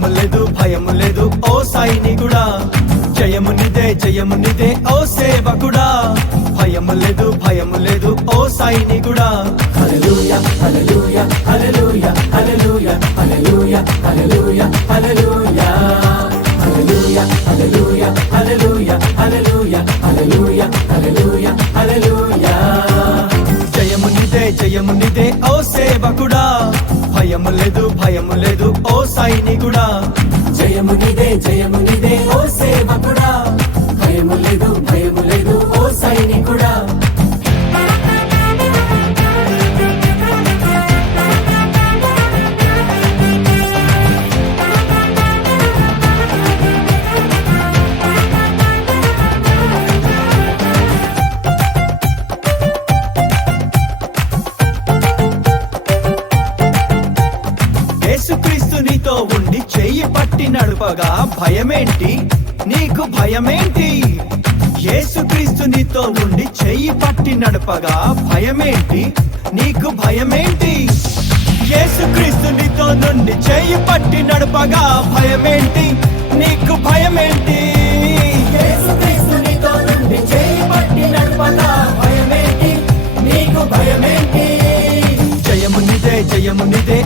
భయము లేదు భయము లేదు ఓ సైనికుడా, జయము నిదే ఓ సేవకుడా. భయము లేదు ఓ సైనికుడా. హల్లెలూయా హల్లెలూయా హల్లెలూయా హల్లెలూయా హల్లెలూయా హల్లెలూయా హల్లెలూయా హల్లెలూయా హల్లెలూయా హల్లెలూయా హల్లెలూయా హల్లెలూయా హల్లెలూయా హల్లెలూయా. జయము నిదే ఓ సేవకుడా, భయము లేదు ఓ సైనికుడా. జయము నిదే ఓ సేవకుడా, భయము లేదు ఓ సైనికుడా. యేసుక్రీస్తు నీతో ఉండి చెయ్యి పట్టి నడుపగా భయమేంటి నీకు భయమేంటి? యేసుక్రీస్తు నీతో ఉండి చెయ్యి పట్టి నడుపగా భయమేంటి నీకు భయమేంటి? యేసుక్రీస్తు నీతో నుండి చెయ్యి పట్టి నడుపగా భయమేంటి నీకు భయమేంటి? యేసుక్రీస్తు నీతో నుండి చేయి పట్టి నడుపగా భయమేంటి నీకు భయమేంటి? జయము నిదే